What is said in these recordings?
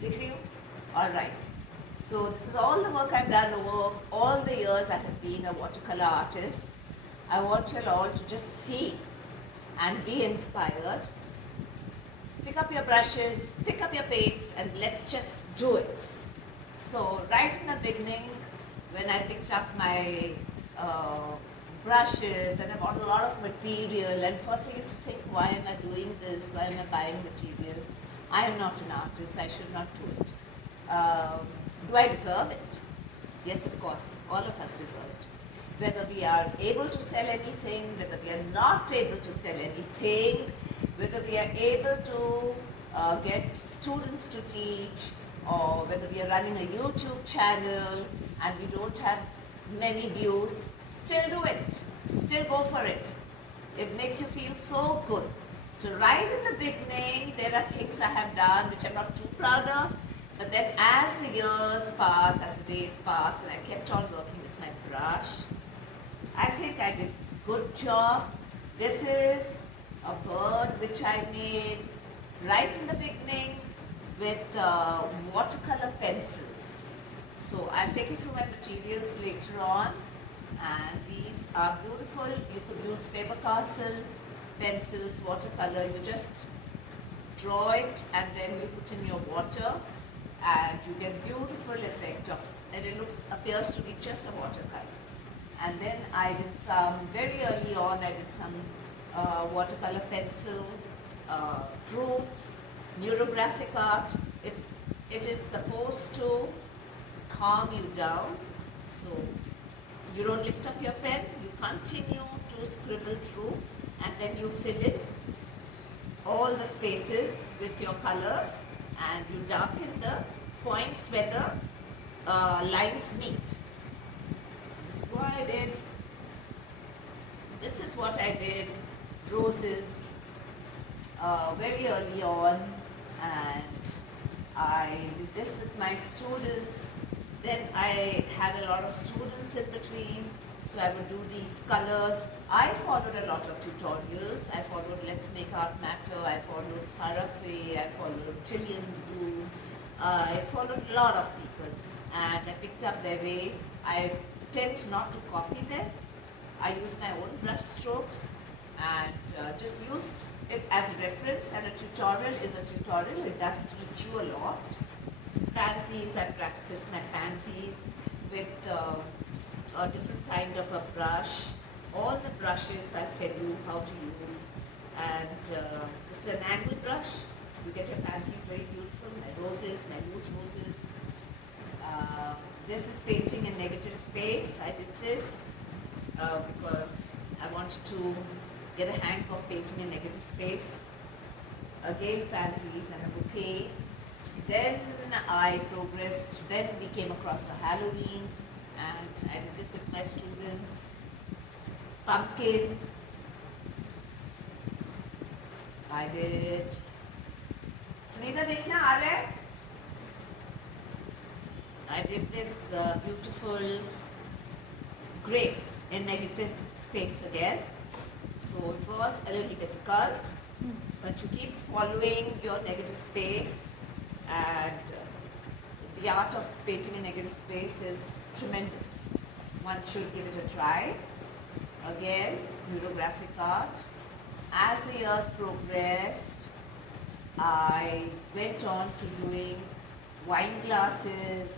दिख रही हूँ? All right. So this is all the work I've done over all the years I have been a watercolor artist. I want you all to just see and be inspired. Pick up your brushes, pick up your paints, and let's just do it. So right in the beginning, when I picked up my uh, brushes and I bought a lot of material, and first I used to think, why am I doing this? Why am I buying material? I am not an artist. I should not do it. Do I deserve it? Yes, of course. All of us deserve it. Whether we are able to sell anything, whether we are not able to sell anything, whether we are able to get students to teach, or whether we are running a YouTube channel and we don't have many views, still do it. Still go for it. It makes you feel so good. So right in the beginning, there are things I have done which I'm not too proud of. But then as the years pass, as the days pass, and I kept on working with my brush, I think I did good job. This is a bird which I made right in the beginning with watercolor pencils. So I'll take you through my materials later on, and these are beautiful. You could use Faber-Castell pencils, watercolor. You just draw it and then you put in your water and you get beautiful effect of, and it appears to be just a watercolor. And then I did some, very early on I did some watercolor pencil, fruits, neurographic art. It is supposed to calm you down. So you don't lift up your pen, you continue to scribble through, and then you fill in all the spaces with your colors, and you darken the points where the lines meet. This is what I did. This is what I did. Roses very early on, and I did this with my students. Then I had a lot of students in between, so I would do these colors. I followed a lot of tutorials. I followed Let's Make Art Matter. I followed Sarah Gray. I followed Gillian Bloom. I followed a lot of people, and I picked up their way. I tend not to copy them. I use my own brush strokes and just use it as reference, and a tutorial is a tutorial. It does teach you a lot. Pansies, I practice my pansies with a different kind of a brush. All the brushes I'll tell you how to use, and this is an angle brush. You get your pansies very beautiful, my roses, my loose roses. This is painting in negative space. I did this because I wanted to get a hang of painting in negative space. Again, pansies and a bouquet. Then I progressed, then we came across a Halloween, and I did this with my students. Pumpkin. I did. Sunita, देखना आ रहा है? I did this beautiful grapes in negative space again. So it was a little difficult, but you keep following your negative space, and the art of painting in negative space is tremendous. One should give it a try. Again, neurographic art. As the years progressed, I went on to doing wine glasses,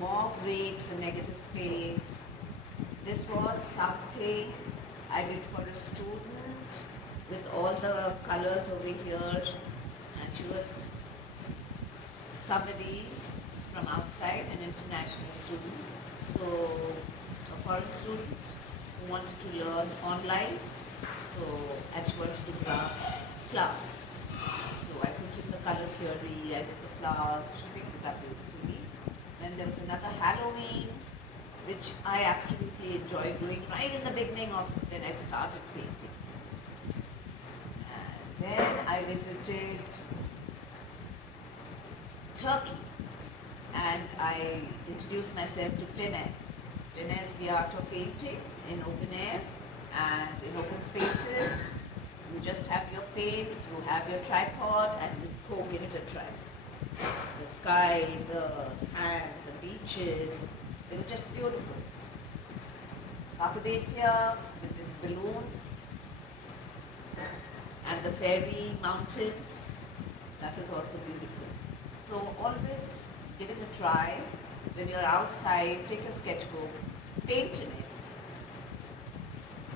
more grapes in negative space. This was something I did for a student with all the colors over here, and she was somebody from outside, an international student, so a foreign student who wanted to learn online, so, and she wanted to craft flowers. So I put in the color theory, I did the flowers, she picked it up beautifully. Then there was another Halloween, which I absolutely enjoyed doing right in the beginning of when I started painting. And then I visited Turkey, and I introduced myself to plein air. Plein air is the art of painting in open air and in open spaces. You just have your paints, you have your tripod, and you go give it a try. The sky, the sand, the beaches. They were just beautiful. Cappadocia with its balloons and the fairy mountains, that was also beautiful. So always give it a try. When you're outside, take your sketchbook, paint in it.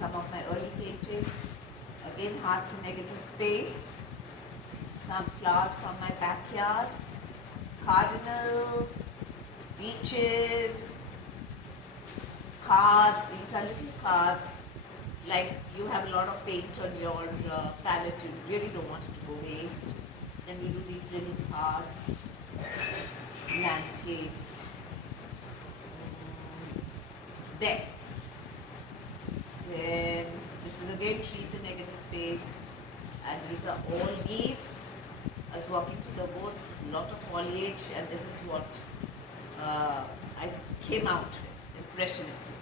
Some of my early paintings, again hearts in negative space, some flowers from my backyard, cardinal, beaches, cards. These are little cards. Like you have a lot of paint on your palette, you really don't want it to go waste. Then you do these little cards, landscapes. There. Then this is again trees in negative space, and these are all leaves. I was walking through the woods, lot of foliage, and this is what I came out with, impressionistic.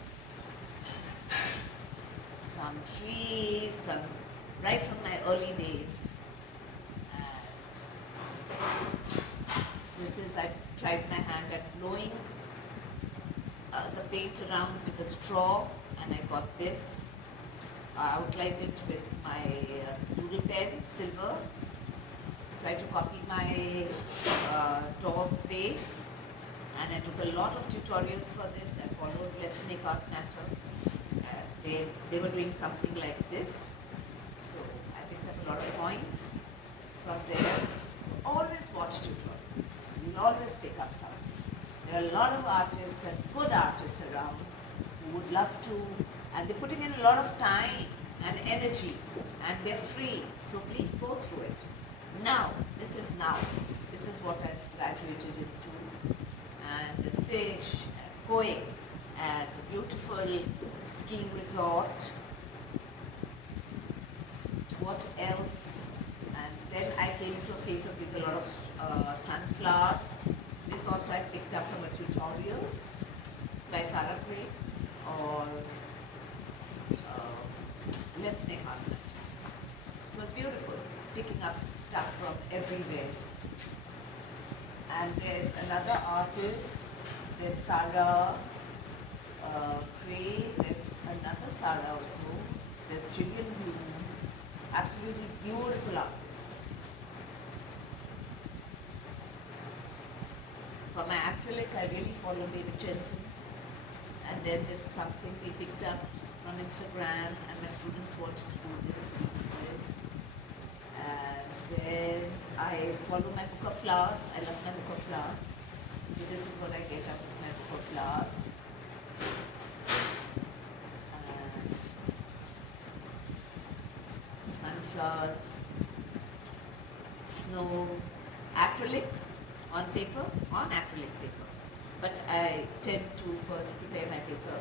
Some trees, some right from my early days. And this is, I tried my hand at blowing the paint around with a straw, and I got this. I outlined it with my doodle pen, silver. Tried to copy my dog's face, and I took a lot of tutorials for this. I followed Let's Make Art Matter. They were doing something like this, so I picked up a lot of points from there. Always watch tutorials. You'll always pick up something. There are a lot of artists and good artists around who would love to, and they're putting in a lot of time and energy, and they're free. So please go through it. Now, this is what I've graduated into, and the fish, and koi, and a beautiful skiing resort. What else? And then I came into a phase of doing a lot of sunflowers. This also I picked up from a tutorial by Sarah Craig, or Let's Make Art. It was beautiful, picking up stuff from everywhere. And there's another artist, there's Sarah Craig, there's another Sarah also, there's Gillian Bloom, absolutely beautiful artists. For my acrylic, I really follow David Jensen, and then there's something we picked up from Instagram, and my students wanted to do this. And then I follow my book of flowers. I love my book of flowers. So this is what I get out of my book of flowers. And sunflowers, snow, acrylic on paper, on acrylic paper. But I tend to first prepare my paper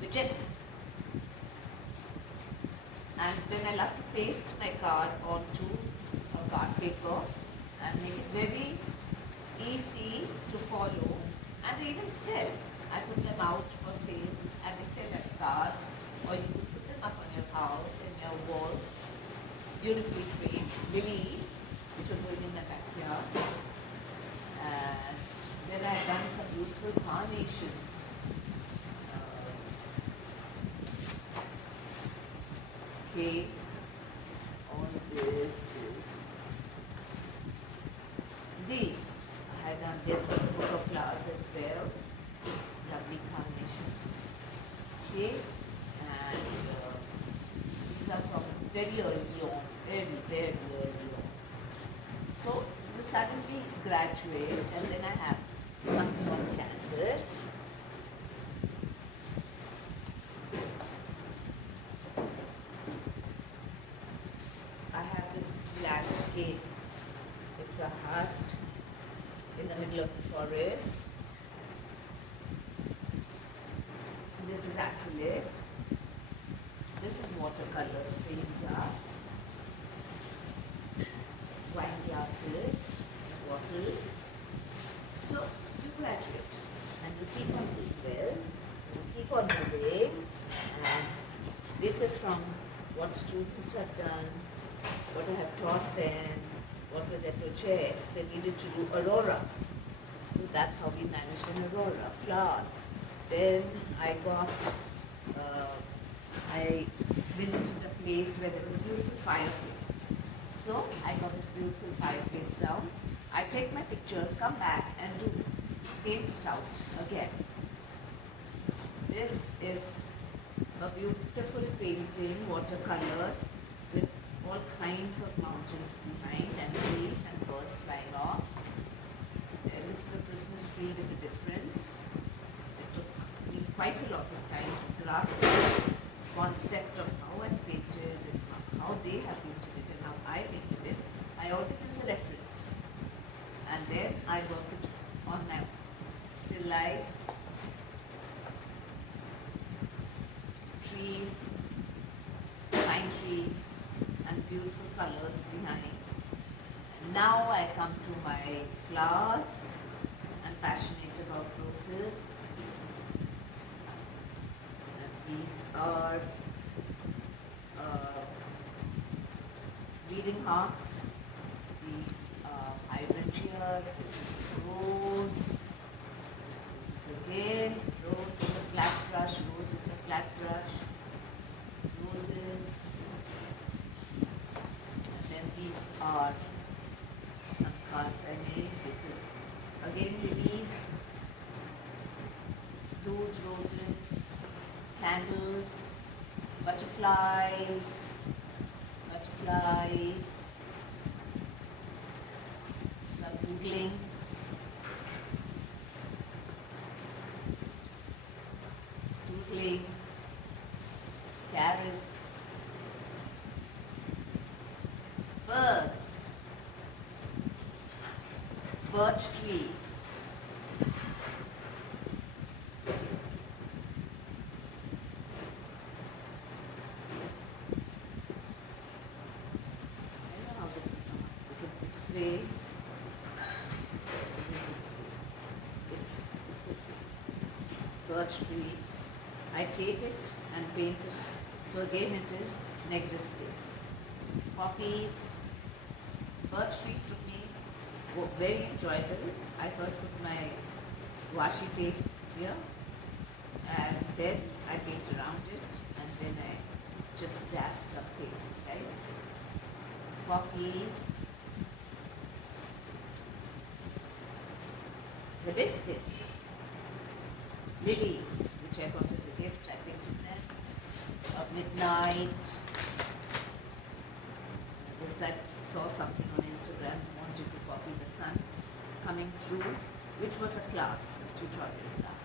with gesso. And then I love to paste my card onto a card paper and make it very easy to follow. And they even sell. I put them out for sale, and they sell as cards, or you could put them up on your house, in your walls, beautifully framed. Lilies, which are growing in the backyard. And then I've done some beautiful carnations. Okay, all this is these. I have done this for the book of flowers as well. Lovely carnations. Okay, and these are from very early on, very early on. So you suddenly graduate, and then I have something on canvas. Landscape. It's a hut in the middle of the forest. This is acrylic. This is watercolors, framed up. Wine glasses, bottle. So you graduate and you keep on doing well. You keep on moving. And this is from what students have done, what I have taught them, what were their projects, they needed to do aurora. So that's how we managed an aurora, flowers. Then I visited a place where there was a beautiful fireplace. So I got this beautiful fireplace down. I take my pictures, come back and paint it out again. This is a beautiful painting, watercolors, with all kinds of mountains behind and trees and birds flying off. This is the Christmas tree with a difference. It took me quite a lot of time to grasp the concept of how I painted and how they have painted it and how I painted it. I always use a reference and then I work it on my still life, trees, pine trees and beautiful colors behind. Now I come to my flowers. I'm passionate about roses. And these are bleeding hearts. These are hydrangeas. This is rose. This is again rose with a flat brush. Rose with a flat brush. Roses. And then these are some cards I made. This is again lilies, loose roses, candles, butterflies, some doodling, carrots, birds, birch trees. I don't know how this will come up. Is it this way? Is it this way? It's this way. Birch trees. I take it and paint it. So again it is negative space. Poppies. Birch trees took me very enjoyable. I first put my washi tape here and then I paint around it and then I just dab some paint inside. Poppies, hibiscus, lilies, which I got as a gift. I painted them. Midnight. This I saw something on Instagram, wanted to copy the sun coming through, which was a class, a tutorial class.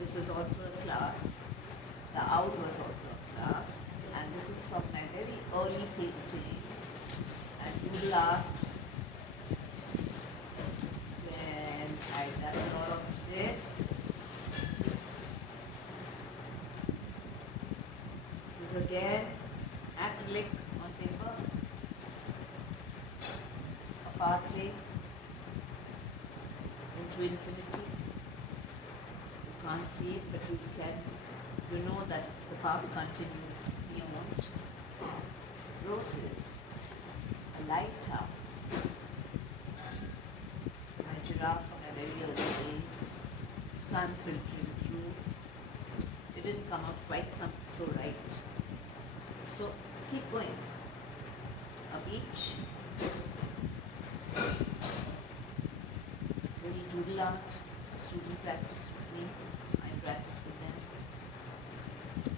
This was also a class. The owl was also a class. And this is from my very early paintings and doodle art. Then I done a lot of this. This is again acrylic on paper. A pathway into infinity. You can't see it, but you can. You know that the path continues beyond. Roses, a lighthouse, my giraffe from my very early days, sun filtering through. It didn't come out quite so right. So keep going. A beach, very doodle art. A student practiced with me. I practiced with them.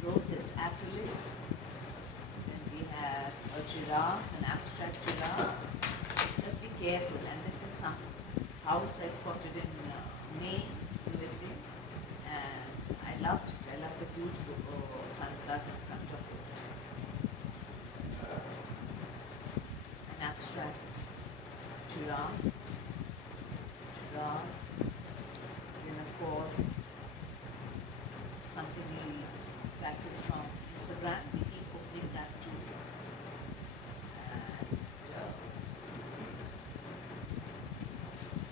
Roses, acrylic. Then we have a giraffe, an abstract giraffe. Just be careful. And this is some house I spotted in Maine, USA. And I loved it. I loved the huge sunglass in front of it. An abstract giraffe. Then of course something we practice from Instagram. We keep opening that too.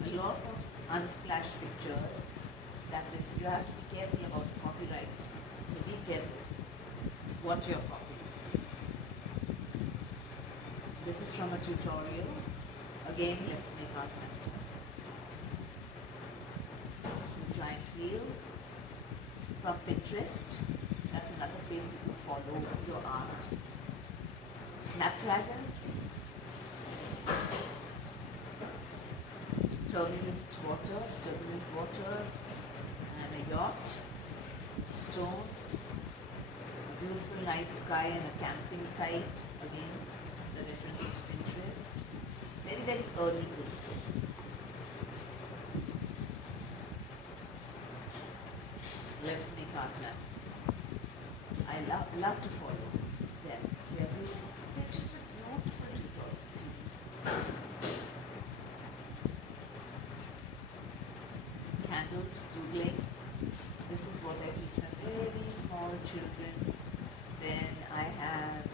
And a lot of unsplashed pictures. That is, you have to be careful about copyright. So be careful what you're copying. This is from a tutorial. Again, let's make our contour. Some giant wheel from Pinterest. That's another place you can follow your art. Snapdragons, turbulent waters, and a yacht, stones, a beautiful night sky and a camping site. Again, the reference is Pinterest. Very, very early painting. Let's make art map. I love to follow them. They're beautiful. They're just a beautiful tutorial series. Candles, doodling. This is what I teach my very small children. Then I have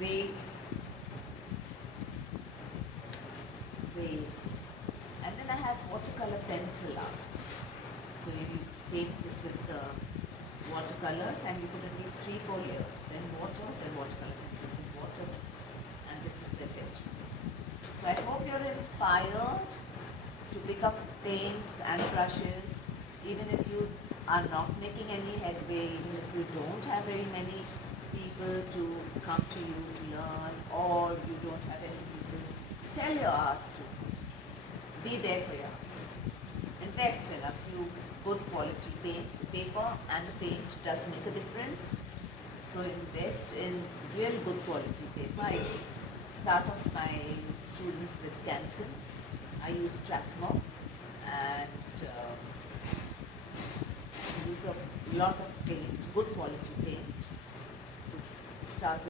waves, and then I have watercolor pencil art. So you paint this with the watercolors and you put at least 3-4 layers. Then water, then watercolor pencil, then water, and this is the effect. So I hope you're inspired to pick up paints and brushes, even if you are not making any headway, even if you don't have very many people to come to you to learn, or you don't have any people sell your art to. Be there for your art. Invest in a few good quality paints. Paper and the paint does make a difference. So invest in real good quality paper. I start off my students with Canson. I use Strathmore and use a lot of paint, good quality paint. Start with